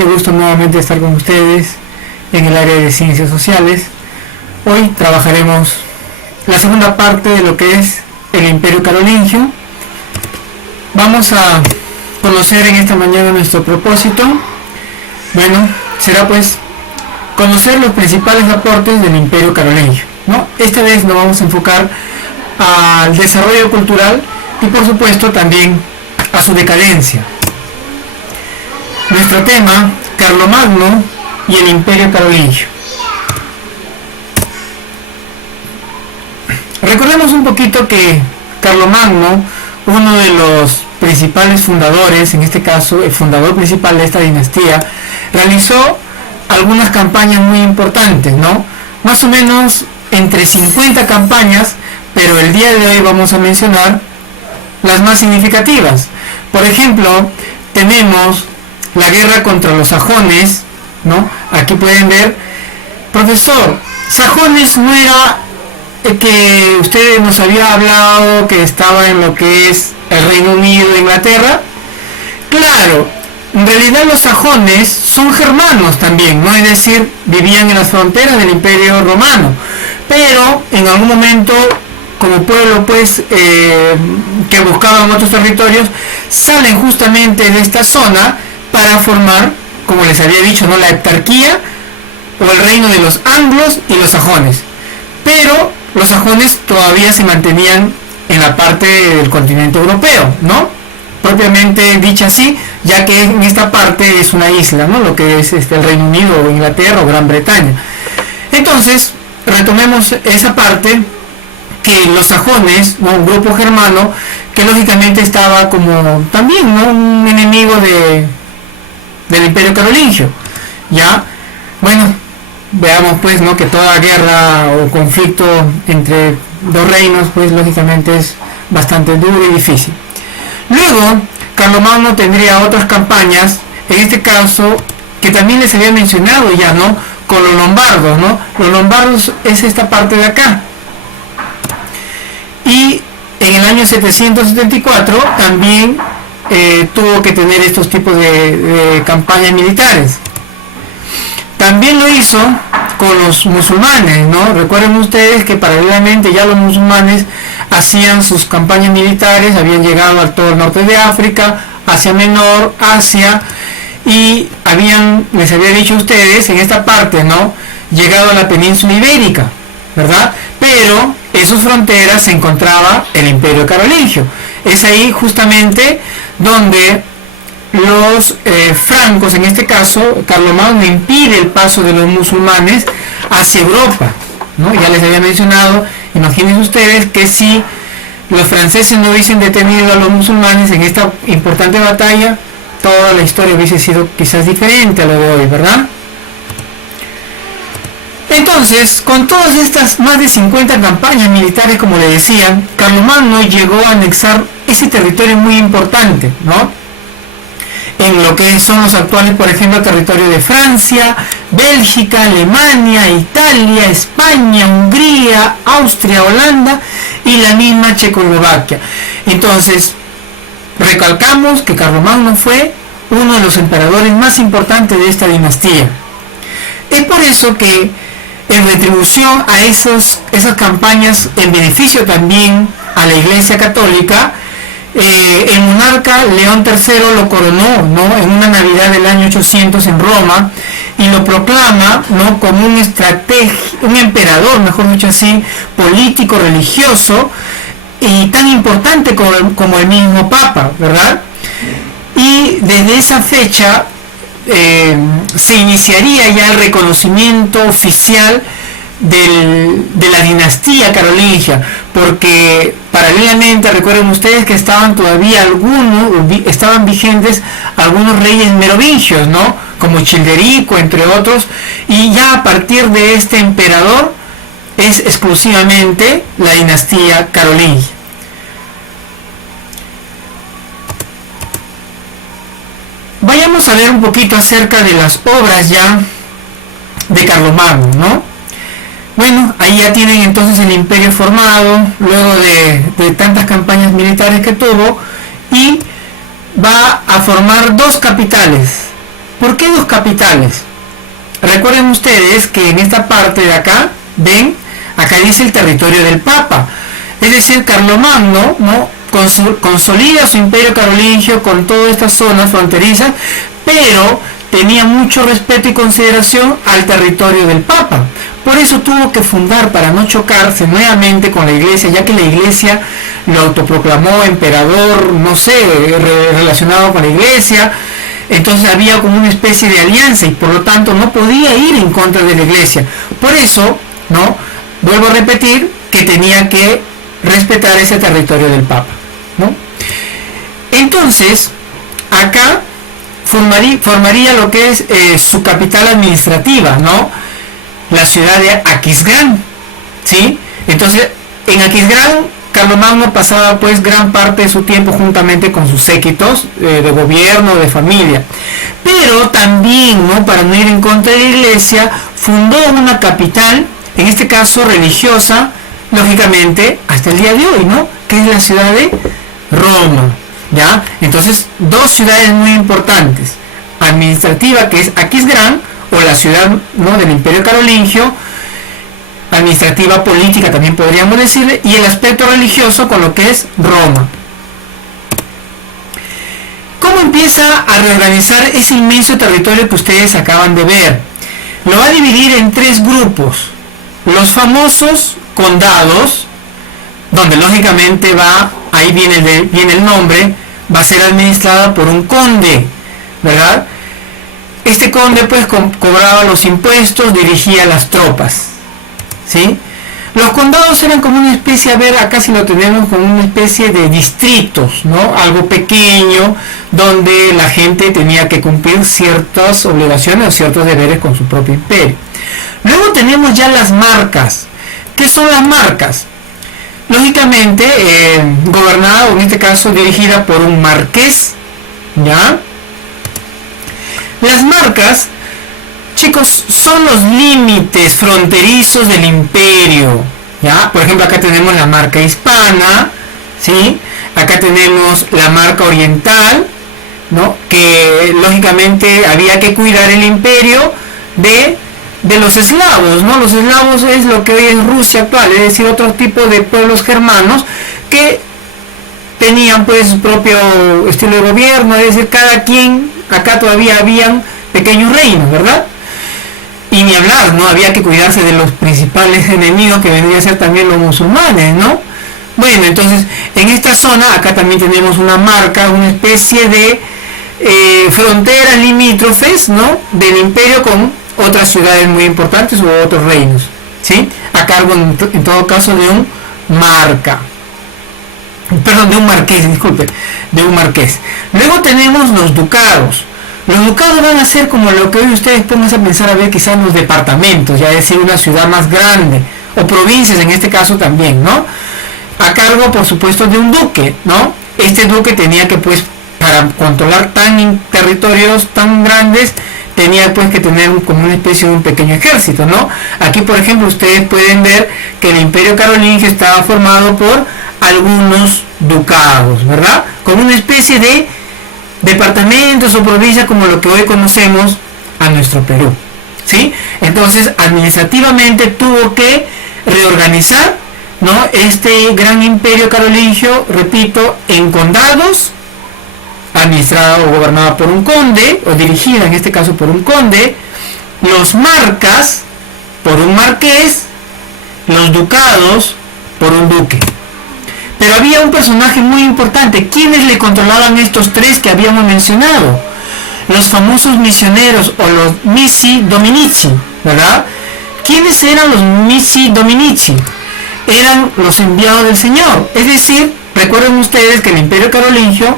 qué gusto nuevamente estar con ustedes en el área de ciencias sociales. Hoy trabajaremos la segunda parte de lo que es el Imperio Carolingio. Vamos a conocer en esta mañana nuestro propósito. Bueno, será pues conocer los principales aportes del Imperio Carolingio, ¿no? Esta vez nos vamos a enfocar al desarrollo cultural y por supuesto también a su decadencia. Nuestro tema, Carlomagno y el Imperio Carolingio. Recordemos un poquito que Carlomagno, uno de los principales fundadores, en este caso el fundador principal de esta dinastía, realizó algunas campañas muy importantes, ¿no? Más o menos entre 50 campañas, pero el día de hoy vamos a mencionar las más significativas. Por ejemplo, tenemos la guerra contra los sajones, ¿no? Aquí pueden ver, profesor, sajones no era que usted nos había hablado que estaba en lo que es el Reino Unido e Inglaterra. Claro, en realidad los sajones son germanos también, ¿no? Es decir, vivían en las fronteras del Imperio Romano, pero en algún momento, como pueblo pues que buscaban otros territorios, salen justamente de esta zona para formar, como les había dicho, ¿no?, la heptarquía o el reino de los anglos y los sajones. Pero los sajones todavía se mantenían en la parte del continente europeo, ¿no? Propiamente dicha así, ya que en esta parte es una isla, ¿no?, lo que es el Reino Unido o Inglaterra o Gran Bretaña. Entonces, retomemos esa parte, que los sajones, ¿no?, un grupo germano que lógicamente estaba como también, ¿no?, un enemigo del Imperio Carolingio. Ya, bueno, veamos pues, ¿no?, que toda guerra o conflicto entre dos reinos pues lógicamente es bastante duro y difícil. Luego Carlomagno tendría otras campañas, en este caso que también les había mencionado ya, ¿no?, con los lombardos, ¿no? Los lombardos es esta parte de acá. Y en el año 774 también tuvo que tener estos tipos de campañas militares. También lo hizo con los musulmanes, ¿no? Recuerden ustedes que paralelamente ya los musulmanes hacían sus campañas militares, habían llegado a todo el norte de África, Asia Menor, Asia, y les había dicho a ustedes en esta parte, ¿no?, llegado a la península ibérica, ¿verdad? Pero en sus fronteras se encontraba el Imperio Carolingio. Es ahí justamente donde los francos, en este caso Carlomagno impide el paso de los musulmanes hacia Europa, ¿no? Ya les había mencionado, imagínense ustedes que si los franceses no hubiesen detenido a los musulmanes en esta importante batalla, toda la historia hubiese sido quizás diferente a lo de hoy, ¿verdad? Entonces, con todas estas más de 50 campañas militares, como le decía, Carlomagno llegó a anexar ese territorio muy importante, ¿no?, en lo que son los actuales, por ejemplo, el territorio de Francia, Bélgica, Alemania, Italia, España, Hungría, Austria, Holanda y la misma Checoslovaquia. Entonces, recalcamos que Carlomagno fue uno de los emperadores más importantes de esta dinastía. Es por eso que, en retribución a esas campañas, en beneficio también a la Iglesia Católica, el monarca León III lo coronó, ¿no?, en una Navidad del año 800 en Roma, y lo proclama, ¿no?, como un emperador, mejor dicho así, político, religioso, y tan importante como el mismo Papa, ¿verdad? Y desde esa fecha se iniciaría ya el reconocimiento oficial de la dinastía carolingia, porque paralelamente recuerden ustedes que estaban vigentes algunos reyes merovingios, ¿no?, como Childerico, entre otros, y ya a partir de este emperador es exclusivamente la dinastía carolingia. Vayamos a ver un poquito acerca de las obras ya de Carlomagno, ¿no? Bueno, ahí ya tienen entonces el imperio formado, luego de tantas campañas militares que tuvo, y va a formar dos capitales, ¿Por qué dos capitales? Recuerden ustedes que en esta parte de acá, ven, acá dice el territorio del Papa. Es decir, Carlomagno, ¿no?, consolida su imperio carolingio con todas estas zonas fronterizas, pero tenía mucho respeto y consideración al territorio del Papa. Por eso tuvo que fundar, para no chocarse nuevamente con la Iglesia, ya que la Iglesia lo autoproclamó emperador, no sé, relacionado con la Iglesia. Entonces había como una especie de alianza y por lo tanto no podía ir en contra de la Iglesia. Por eso, ¿no?, vuelvo a repetir que tenía que respetar ese territorio del Papa, ¿no? Entonces, acá formaría lo que es su capital administrativa, ¿no?, la ciudad de Aquisgrán, ¿sí? Entonces, en Aquisgrán, Carlomagno pasaba pues gran parte de su tiempo juntamente con sus séquitos de gobierno, de familia. Pero también, ¿no?, para no ir en contra de la Iglesia, fundó una capital, en este caso religiosa, lógicamente, hasta el día de hoy, ¿no?, que es la ciudad de Roma, ¿ya? Entonces, dos ciudades muy importantes, administrativa, que es Aquisgrán, o la ciudad, ¿no?, del Imperio Carolingio, administrativa, política también podríamos decirle, y el aspecto religioso con lo que es Roma. ¿Cómo empieza a reorganizar ese inmenso territorio que ustedes acaban de ver? Lo va a dividir en tres grupos. Los famosos condados, donde lógicamente ahí viene el nombre, va a ser administrada por un conde, ¿verdad? Este conde pues cobraba los impuestos, dirigía las tropas, ¿sí? Los condados eran como una especie, a ver, acá si lo tenemos como una especie de distritos, ¿no? Algo pequeño, donde la gente tenía que cumplir ciertas obligaciones o ciertos deberes con su propio imperio. Luego tenemos ya las marcas. ¿Qué son las marcas? Lógicamente, gobernada, o en este caso dirigida por un marqués, ¿ya? Las marcas, chicos, son los límites fronterizos del imperio, ¿ya? Por ejemplo, acá tenemos la marca hispana, ¿sí? Acá tenemos la marca oriental, ¿no?, que lógicamente había que cuidar el imperio de los eslavos, ¿no? Los eslavos es lo que hoy es Rusia actual, es decir, otro tipo de pueblos germanos que tenían pues su propio estilo de gobierno, es decir, cada quien, acá todavía habían pequeños reinos, ¿verdad? Y ni hablar, ¿no? Había que cuidarse de los principales enemigos que vendrían a ser también los musulmanes, ¿no? Bueno, entonces, en esta zona, acá también tenemos una marca, una especie de fronteras limítrofes, ¿no?, del imperio con otras ciudades muy importantes u otros reinos, ¿sí? A cargo, en todo caso, de un de un marqués, disculpe, de un marqués. Luego tenemos los ducados. Los ducados van a ser como lo que hoy ustedes pónganse a pensar, a ver, quizás los departamentos, ya es decir, una ciudad más grande, o provincias en este caso también, ¿no? A cargo, por supuesto, de un duque, ¿no? Este duque tenía que, pues, para controlar territorios tan grandes, tenía pues que tener como una especie de un pequeño ejército, ¿no? Aquí, por ejemplo, ustedes pueden ver que el imperio carolingio estaba formado por algunos ducados, ¿verdad? Como una especie de departamentos o provincias como lo que hoy conocemos a nuestro Perú, ¿sí? Entonces, administrativamente tuvo que reorganizar, ¿no?, este gran imperio carolingio, repito, en condados, administrada o gobernada por un conde, o dirigida en este caso por un conde, los marcas por un marqués, los ducados por un duque. Pero había un personaje muy importante. ¿Quiénes le controlaban estos tres que habíamos mencionado? Los famosos misioneros o los missi dominici, ¿verdad? ¿Quiénes eran los missi dominici? Eran los enviados del Señor. Es decir, recuerden ustedes que el imperio carolingio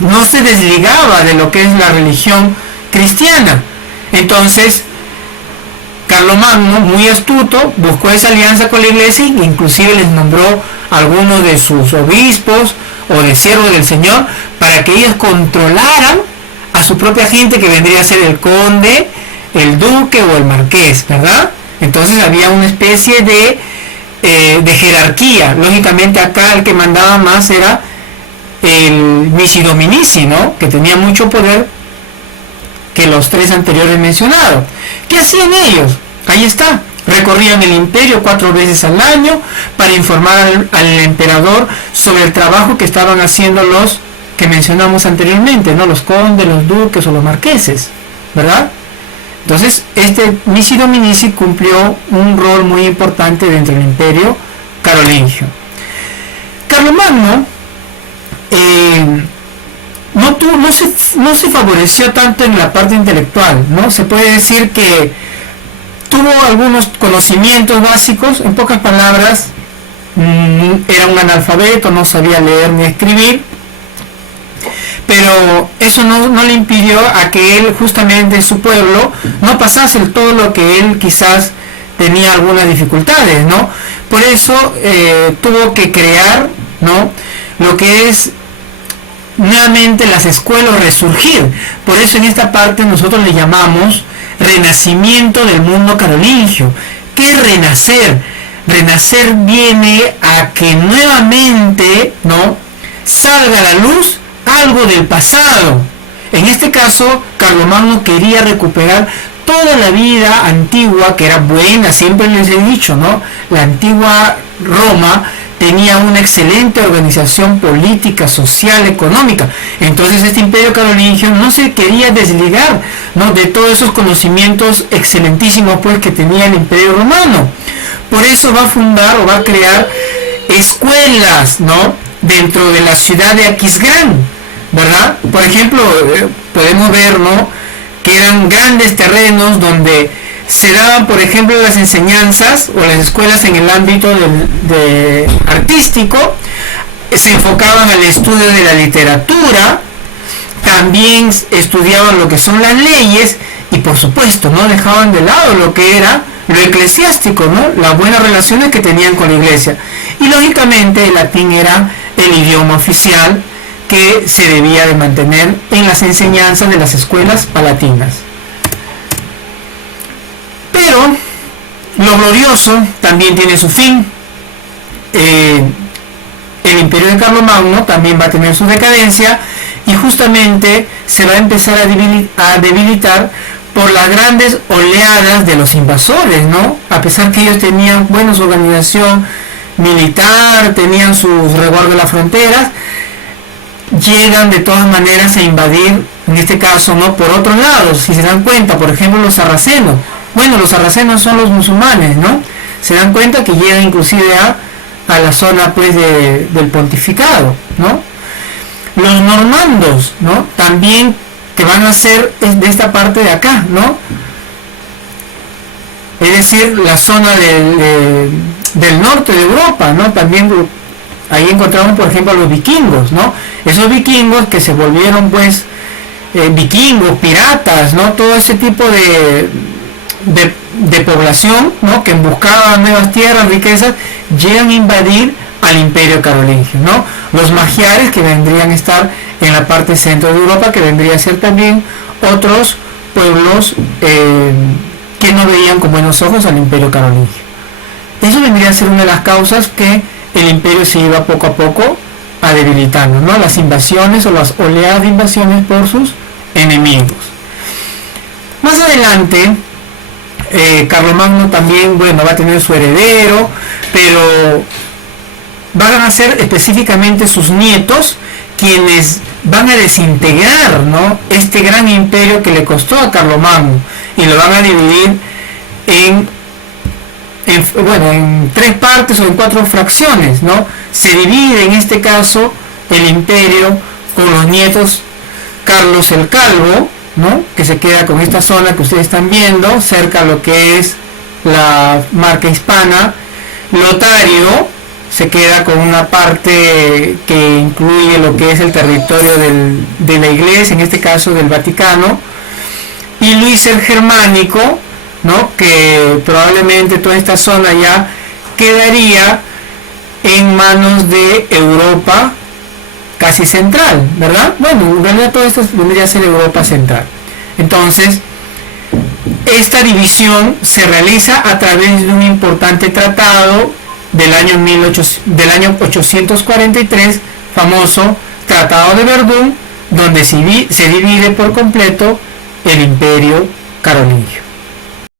no se desligaba de lo que es la religión cristiana. Entonces, Carlomagno, muy astuto, buscó esa alianza con la iglesia e inclusive les nombró a algunos de sus obispos o de siervos del Señor para que ellos controlaran a su propia gente, que vendría a ser el conde, el duque o el marqués, ¿verdad? Entonces había una especie de jerarquía. Lógicamente acá el que mandaba más era el missi dominici, ¿no?, que tenía mucho poder que los tres anteriores mencionados. ¿Qué hacían ellos? Ahí está. Recorrían el imperio 4 veces al año para informar al emperador sobre el trabajo que estaban haciendo los que mencionamos anteriormente, ¿no? Los condes, los duques o los marqueses, ¿verdad? Entonces, Nisi Dominici cumplió un rol muy importante dentro del imperio carolingio. Carlomagno no se favoreció tanto en la parte intelectual, ¿no? Se puede decir que tuvo algunos conocimientos básicos, en pocas palabras, era un analfabeto, no sabía leer ni escribir, pero eso no le impidió a que él, justamente su pueblo, no pasase todo lo que él quizás tenía algunas dificultades, ¿no? Por eso tuvo que crear, ¿no?, lo que es nuevamente las escuelas, resurgir. Por eso en esta parte nosotros le llamamos renacimiento del mundo carolingio. ¿Qué es renacer? Renacer viene a que nuevamente, ¿no?, salga a la luz algo del pasado. En este caso, Carlomagno quería recuperar toda la vida antigua, que era buena, siempre les he dicho, ¿no? La antigua Roma tenía una excelente organización política, social, económica. Entonces este imperio carolingio no se quería desligar, ¿no?, de todos esos conocimientos excelentísimos, pues, que tenía el imperio romano. Por eso va a fundar o va a crear escuelas, ¿no?, dentro de la ciudad de Aquisgrán, ¿verdad? Por ejemplo, podemos ver, ¿no?, que eran grandes terrenos donde se daban, por ejemplo, las enseñanzas o las escuelas en el ámbito artístico, se enfocaban al estudio de la literatura, también estudiaban lo que son las leyes y, por supuesto, no dejaban de lado lo que era lo eclesiástico, ¿no?, las buenas relaciones que tenían con la iglesia. Y lógicamente el latín era el idioma oficial que se debía de mantener en las enseñanzas de las escuelas palatinas. Pero lo glorioso también tiene su fin. El imperio de Carlomagno también va a tener su decadencia y justamente se va a empezar a debilitar por las grandes oleadas de los invasores, ¿no? A pesar que ellos tenían buena su organización militar, tenían sus resguardos de las fronteras, llegan de todas maneras a invadir, en este caso, ¿no?, por otros lados. Si se dan cuenta, por ejemplo, los sarracenos. Bueno, los sarracenos son los musulmanes, ¿no? Se dan cuenta que llegan inclusive a la zona, pues, del pontificado, ¿no? Los normandos, ¿no?, también, que van a ser de esta parte de acá, ¿no? Es decir, la zona del norte de Europa, ¿no? También ahí encontramos, por ejemplo, a los vikingos, ¿no? Esos vikingos que se volvieron, pues, vikingos, piratas, ¿no? Todo ese tipo de población, ¿no?, que buscaba nuevas tierras, riquezas, llegan a invadir al imperio carolingio, ¿no? Los magiares, que vendrían a estar en la parte centro de Europa, que vendría a ser también otros pueblos que no veían con buenos ojos al imperio carolingio. Eso vendría a ser una de las causas que el imperio se iba poco a poco a debilitando, ¿no?, las invasiones o las oleadas de invasiones por sus enemigos. Más adelante, Carlomagno también, bueno, va a tener su heredero, pero van a ser específicamente sus nietos quienes van a desintegrar, ¿no?, este gran imperio que le costó a Carlomagno, y lo van a dividir en 3 partes o en 4 fracciones, ¿no? Se divide en este caso el imperio con los nietos Carlos el Calvo, ¿no?, que se queda con esta zona que ustedes están viendo, cerca a lo que es la marca hispana. Lotario se queda con una parte que incluye lo que es el territorio de la iglesia, en este caso del Vaticano. Y Luis el Germánico, ¿no?, que probablemente toda esta zona ya quedaría en manos de Europa casi central, ¿verdad? Bueno, en realidad todo esto vendría a ser Europa central. Entonces, esta división se realiza a través de un importante tratado del año 843, famoso Tratado de Verdún, donde se divide por completo el imperio